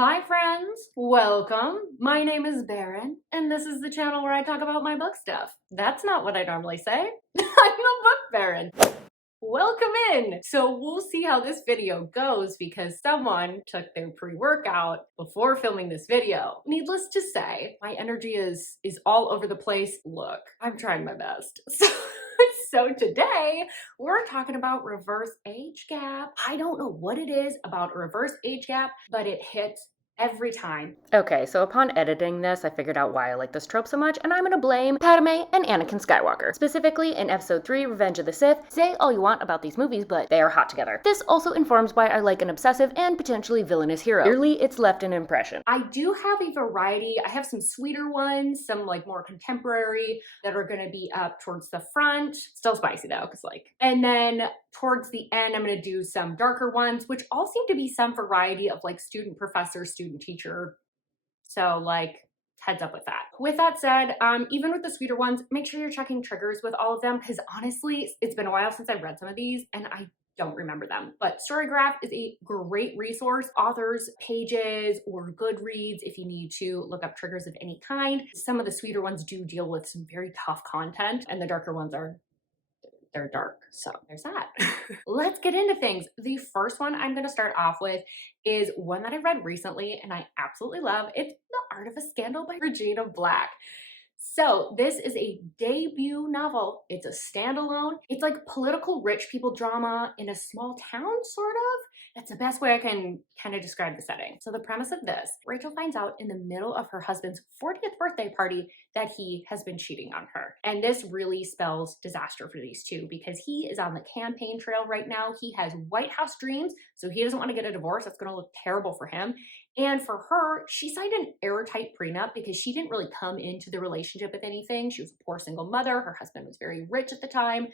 Hi friends, welcome. My name is Baron, and this is the channel where I talk about my book stuff. That's not what I normally say. I'm a book baron. Welcome in! So we'll see how this video goes because someone took their pre-workout before filming this video. Needless to say, my energy is all over the place. Look, I'm trying my best. So today we're talking about reverse age gap. I don't know what it is about a reverse age gap, but it hits every time. Okay, so upon editing this, I figured out why I like this trope so much, and I'm gonna blame Padme and Anakin Skywalker. Specifically in episode 3, Revenge of the Sith. Say all you want about these movies, but they are hot together. This also informs why I like an obsessive and potentially villainous hero. Clearly, it's left an impression. I do have a variety. I have some sweeter ones, some like more contemporary that are gonna be up towards the front. Still spicy though, because and then towards the end, I'm gonna do some darker ones, which all seem to be some variety of like student professor, student teacher. So heads up with that. With that said, even with the sweeter ones, make sure you're checking triggers with all of them because honestly, it's been a while since I've read some of these and I don't remember them. But Storygraph is a great resource. Authors, pages, or Goodreads if you need to look up triggers of any kind. Some of the sweeter ones do deal with some very tough content and the darker ones they're dark. So there's that. Let's get into things. The first one I'm going to start off with is one that I read recently and I absolutely love. It's The Art of a Scandal by Regina Black. So this is a debut novel. It's a standalone. It's like political rich people drama in a small town, sort of. That's the best way I can kind of describe the setting. So the premise of this, Rachel finds out in the middle of her husband's 40th birthday party that he has been cheating on her. And this really spells disaster for these two because he is on the campaign trail right now. He has White House dreams, so he doesn't want to get a divorce. That's going to look terrible for him. And for her, she signed an airtight prenup because she didn't really come into the relationship with anything. She was a poor single mother. Her husband was very rich at the time.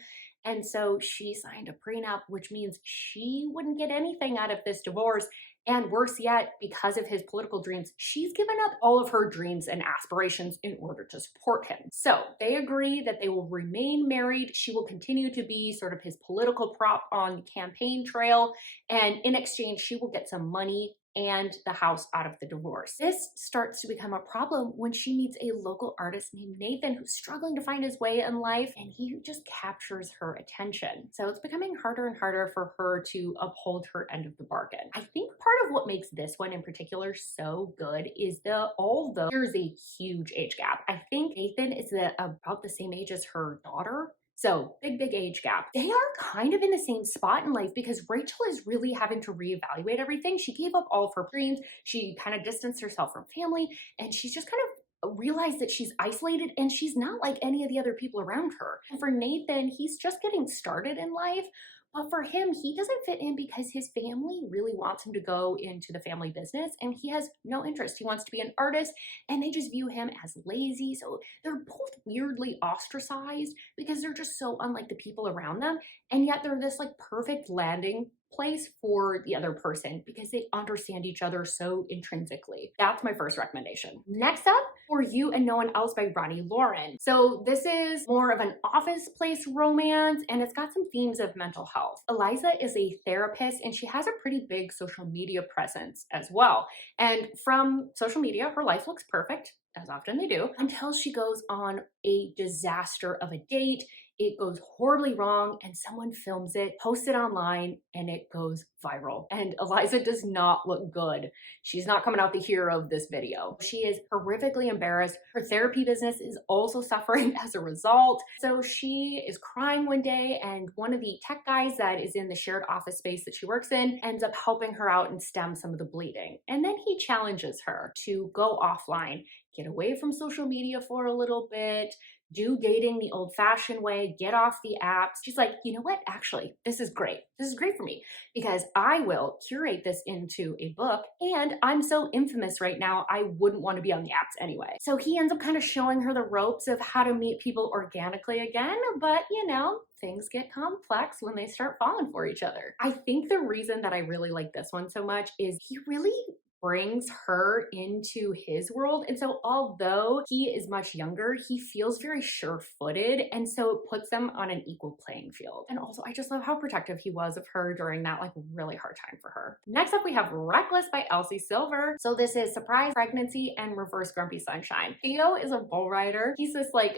And so she signed a prenup, which means she wouldn't get anything out of this divorce. And worse yet, because of his political dreams, she's given up all of her dreams and aspirations in order to support him. So they agree that they will remain married. She will continue to be sort of his political prop on the campaign trail. And in exchange, she will get some money and the house out of the divorce. This starts to become a problem when she meets a local artist named Nathan who's struggling to find his way in life, and he just captures her attention. So it's becoming harder and harder for her to uphold her end of the bargain. I think part of what makes this one in particular so good is although there's a huge age gap, I think Nathan is about the same age as her daughter. So big age gap. They are kind of in the same spot in life because Rachel is really having to reevaluate everything. She gave up all of her dreams. She kind of distanced herself from family and she's just kind of realized that she's isolated and she's not like any of the other people around her. And for Nathan, he's just getting started in life. But for him, he doesn't fit in because his family really wants him to go into the family business and he has no interest. He wants to be an artist and they just view him as lazy. So they're both weirdly ostracized because they're just so unlike the people around them. And yet they're this like perfect landing place for the other person because they understand each other so intrinsically. That's my first recommendation. Next up, For You and No One Else by Ronnie Lauren. So this is more of an office place romance and it's got some themes of mental health. Eliza is a therapist and she has a pretty big social media presence as well. And from social media, her life looks perfect, as often they do, until she goes on a disaster of a date. It goes horribly wrong and someone films it, posts it online, and it goes viral. And Eliza does not look good. She's not coming out the hero of this video. She is horrifically embarrassed. Her therapy business is also suffering as a result. So she is crying one day and one of the tech guys that is in the shared office space that she works in ends up helping her out and stem some of the bleeding. And then he challenges her to go offline, get away from social media for a little bit, do dating the old-fashioned way, get off the apps. She's like, you know what? Actually, this is great. This is great for me because I will curate this into a book and I'm so infamous right now, I wouldn't want to be on the apps anyway. So he ends up kind of showing her the ropes of how to meet people organically again, but you know, things get complex when they start falling for each other. I think the reason that I really like this one so much is he really brings her into his world. And so although he is much younger, he feels very sure-footed, and so it puts them on an equal playing field. And also, I just love how protective he was of her during that like really hard time for her. Next up, we have Reckless by Elsie Silver. So this is surprise pregnancy and reverse grumpy sunshine. Theo is a bull rider. He's this like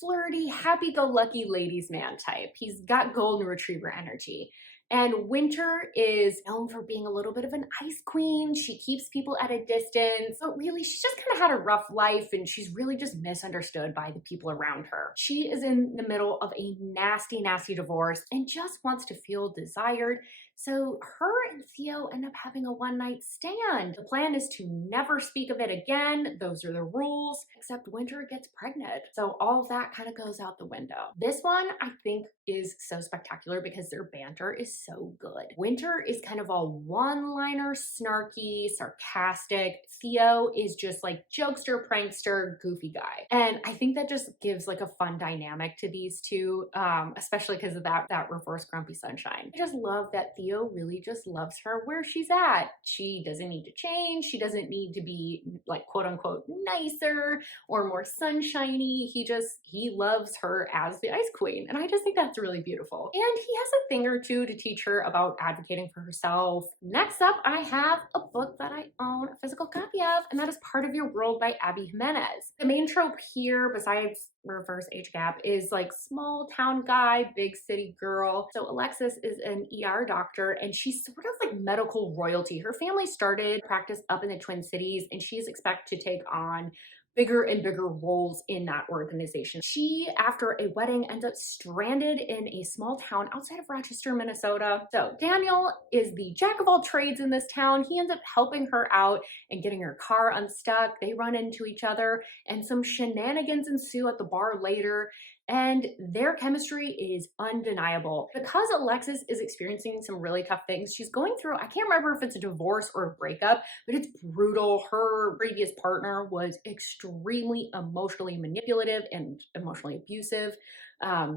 flirty, happy-go-lucky ladies man type. He's got golden retriever energy. And Winter is known for being a little bit of an ice queen. She keeps people at a distance, but really she's just kind of had a rough life and she's really just misunderstood by the people around her. She is in the middle of a nasty, nasty divorce and just wants to feel desired. So her and Theo end up having a one-night stand. The plan is to never speak of it again. Those are the rules, except Winter gets pregnant. So all of that kind of goes out the window. This one I think is so spectacular because their banter is so good. Winter is kind of a one-liner, snarky, sarcastic. Theo is just like jokester, prankster, goofy guy. And I think that just gives like a fun dynamic to these two, especially because of that reverse grumpy sunshine. I just love that Theo really just loves her where she's at. She doesn't need to change. She doesn't need to be like quote unquote nicer or more sunshiny. He loves her as the ice queen. And I just think that's really beautiful. And he has a thing or two to teach her about advocating for herself. Next up, I have a book that I own a physical copy of, and that is Part of Your World by Abby Jimenez. The main trope here, besides reverse age gap, is like small town guy, big city girl. So Alexis is an ER doctor and she's sort of like medical royalty. Her family started practice up in the Twin Cities and she's expected to take on bigger and bigger roles in that organization. She, after a wedding, ends up stranded in a small town outside of Rochester, Minnesota. So Daniel is the jack of all trades in this town. He ends up helping her out and getting her car unstuck. They run into each other and some shenanigans ensue at the bar later. And their chemistry is undeniable. Because Alexis is experiencing some really tough things, she's going through, I can't remember if it's a divorce or a breakup, but it's brutal. Her previous partner was extremely emotionally manipulative and emotionally abusive.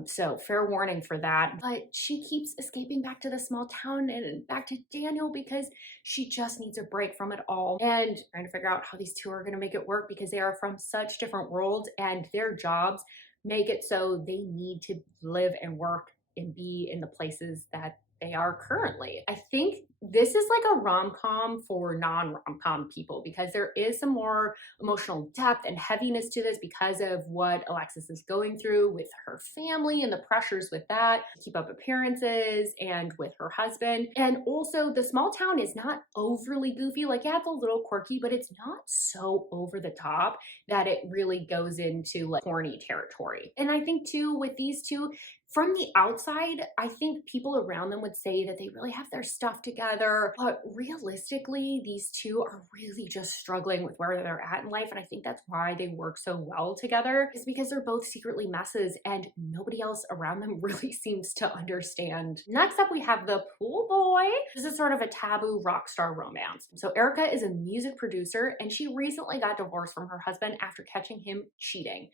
So fair warning for that. But she keeps escaping back to the small town and back to Daniel because she just needs a break from it all and trying to figure out how these two are going to make it work because they are from such different worlds and their jobs make it so they need to live and work and be in the places that they are currently. I think this is like a rom-com for non-rom-com people because there is some more emotional depth and heaviness to this because of what Alexis is going through with her family and the pressures with that, to keep up appearances, and with her husband. And also the small town is not overly goofy. Like, yeah, it's a little quirky, but it's not so over the top that it really goes into like corny territory. And I think too, with these two, from the outside, I think people around them would say that they really have their stuff together, but realistically, these two are really just struggling with where they're at in life, and I think that's why they work so well together, is because they're both secretly messes, and nobody else around them really seems to understand. Next up, we have The Pool Boy. This is sort of a taboo rock star romance. So Erica is a music producer, and she recently got divorced from her husband after catching him cheating.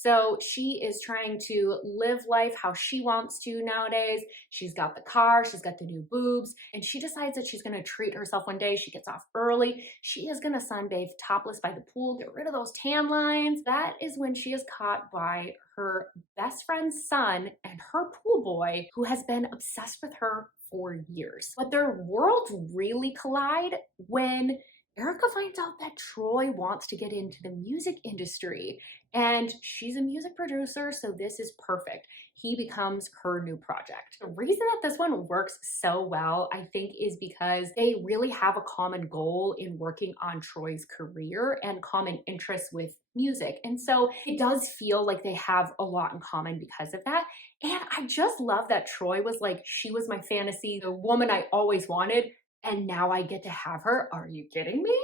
So she is trying to live life how she wants to nowadays. She's got the car, she's got the new boobs, and she decides that she's gonna treat herself one day. She gets off early. She is gonna sunbathe topless by the pool, get rid of those tan lines. That is when she is caught by her best friend's son and her pool boy, who has been obsessed with her for years. But their worlds really collide when Erica finds out that Troy wants to get into the music industry, and she's a music producer, so this is perfect. He becomes her new project. The reason that this one works so well, I think, is because they really have a common goal in working on Troy's career and common interests with music. And so it does feel like they have a lot in common because of that. And I just love that Troy was like, she was my fantasy, the woman I always wanted, and now I get to have her. Are you kidding me?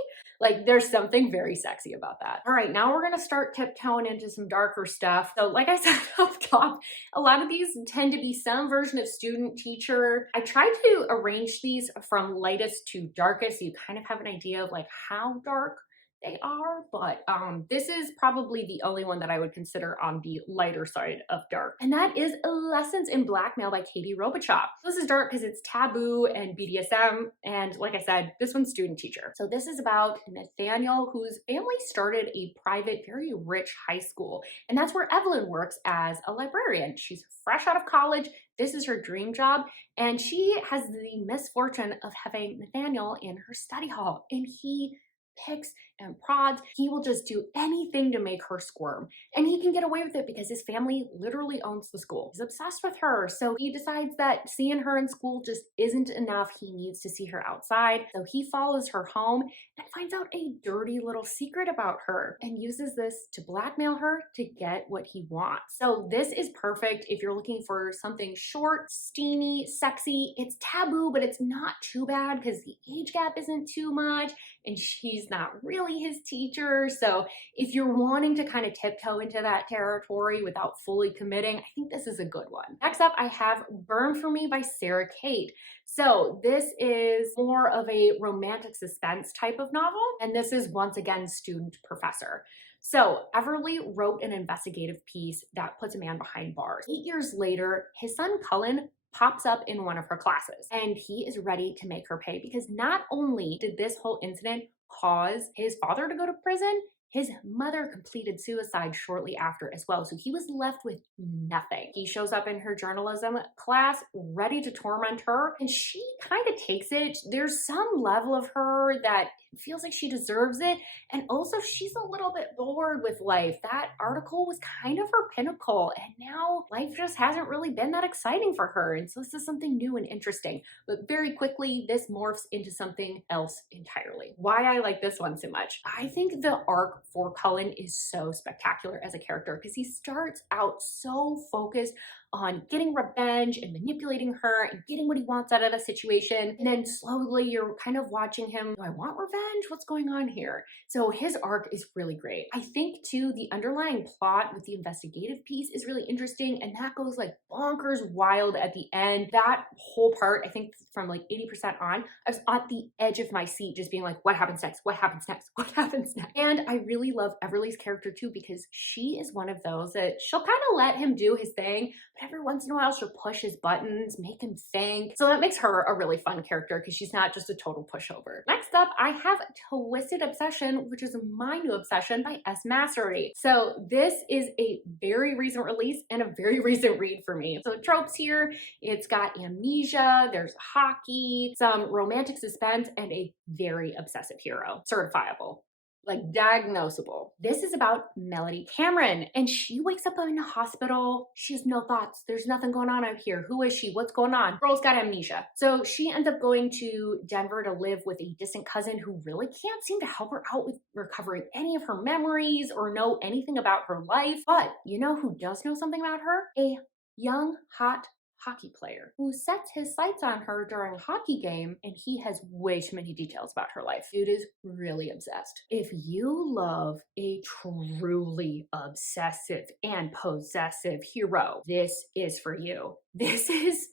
Like, there's something very sexy about that. All right, now we're gonna start tiptoeing into some darker stuff. So like I said up top, a lot of these tend to be some version of student teacher. I tried to arrange these from lightest to darkest so you kind of have an idea of like how dark they are, but this is probably the only one that I would consider on the lighter side of dark. And that is Lessons in Blackmail by Katie Robichaud. This is dark because it's taboo and BDSM, and like I said, this one's student teacher. So this is about Nathaniel, whose family started a private, very rich high school, and that's where Evelyn works as a librarian. She's fresh out of college. This is her dream job, and she has the misfortune of having Nathaniel in her study hall, and he picks and prods. He will just do anything to make her squirm. And he can get away with it because his family literally owns the school. He's obsessed with her. So he decides that seeing her in school just isn't enough. He needs to see her outside. So he follows her home and finds out a dirty little secret about her and uses this to blackmail her to get what he wants. So this is perfect if you're looking for something short, steamy, sexy. It's taboo, but it's not too bad because the age gap isn't too much and she's not really his teacher. So if you're wanting to kind of tiptoe into that territory without fully committing, I think this is a good one. Next up, I have Burn For Me by Sarah Kate. So this is more of a romantic suspense type of novel, and this is once again student professor. So Everly wrote an investigative piece that puts a man behind bars. 8 years later, his son Cullen pops up in one of her classes, and he is ready to make her pay because not only did this whole incident cause his father to go to prison, his mother completed suicide shortly after as well, so he was left with nothing. He shows up in her journalism class ready to torment her, and she kind of takes it. There's some level of her that feels like she deserves it, and also she's a little bit bored with life. That article was kind of her pinnacle, and now life just hasn't really been that exciting for her, and so this is something new and interesting. But very quickly, this morphs into something else entirely. Why I like this one so much. I think the arc for Cullen is so spectacular as a character because he starts out so focused on getting revenge and manipulating her and getting what he wants out of the situation. And then slowly you're kind of watching him, do I want revenge? What's going on here? So his arc is really great. I think too, the underlying plot with the investigative piece is really interesting, and that goes like bonkers wild at the end. That whole part, I think from like 80% on, I was at the edge of my seat just being like, what happens next? What happens next? What happens next? And I really love Everly's character too because she is one of those that she'll kind of let him do his thing, but every once in a while she'll push his buttons, make him think. So that makes her a really fun character because she's not just a total pushover. Next up, I have Twisted Obsession, which is my new obsession by S. Massery. So this is a very recent release and a very recent read for me. So tropes here, it's got amnesia, there's hockey, some romantic suspense, and a very obsessive hero. Certifiable. Like diagnosable. This is about Melody Cameron, and she wakes up in a hospital. She has no thoughts. There's nothing going on out here. Who is she? What's going on? Girl's got amnesia. So she ends up going to Denver to live with a distant cousin who really can't seem to help her out with recovering any of her memories or know anything about her life. But you know who does know something about her? A young, hot hockey player who sets his sights on her during a hockey game, and he has way too many details about her life. Dude is really obsessed. If you love a truly obsessive and possessive hero, this is for you. This is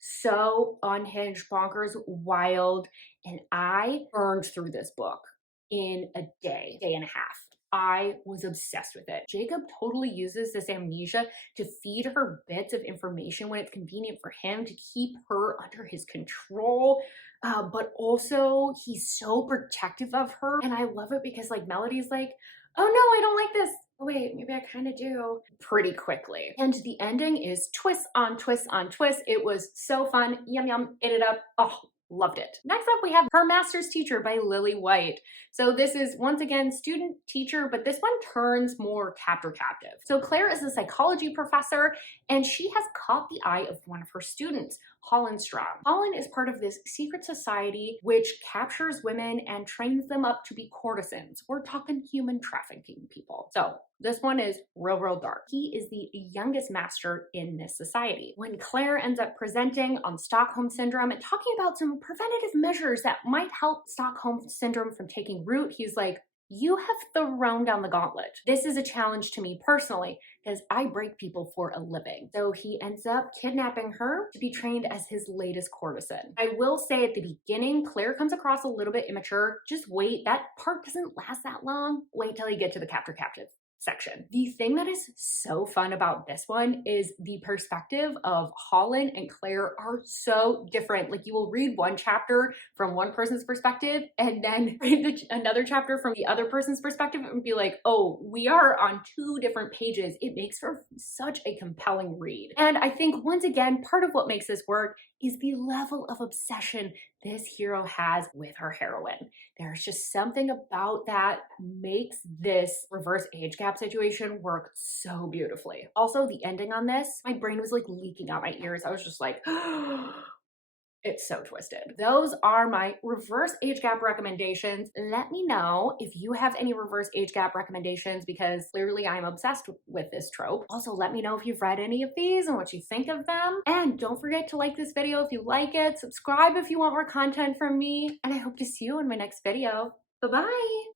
so unhinged, bonkers, wild, and I burned through this book in a day and a half. I was obsessed with it. Jacob totally uses this amnesia to feed her bits of information when it's convenient for him to keep her under his control. But also he's so protective of her. And I love it because like Melody's like, oh no, I don't like this. Oh, wait, maybe I kind of do. Pretty quickly. And the ending is twist on twist on twist. It was so fun. Yum, yum, ate it up. Oh, loved it. Next up, we have Her Master's Teacher by Lily White. So this is once again student teacher, but this one turns more captor-captive. So Claire is a psychology professor, and she has caught the eye of one of her students, Holland Strong. Holland is part of this secret society which captures women and trains them up to be courtesans. We're talking human trafficking people. So this one is real dark. He is the youngest master in this society. When Claire ends up presenting on Stockholm Syndrome and talking about some preventative measures that might help Stockholm Syndrome from taking root, he's like, you have thrown down the gauntlet. This is a challenge to me personally because I break people for a living. So he ends up kidnapping her to be trained as his latest courtesan. I will say at the beginning, Claire comes across a little bit immature. Just wait, that part doesn't last that long. Wait till you get to the captor-captive section. The thing that is so fun about this one is the perspective of Holland and Claire are so different. Like, you will read one chapter from one person's perspective and then read another chapter from the other person's perspective and be like, oh, we are on two different pages. It makes for such a compelling read. And I think once again, part of what makes this work is the level of obsession this hero has with her heroine. There's just something about that makes this reverse age gap situation work so beautifully. Also, the ending on this, my brain was like leaking out my ears. I was just like, it's so twisted. Those are my reverse age gap recommendations. Let me know if you have any reverse age gap recommendations because clearly I'm obsessed with this trope. Also, let me know if you've read any of these and what you think of them. And don't forget to like this video if you like it, subscribe if you want more content from me, and I hope to see you in my next video. Bye-bye.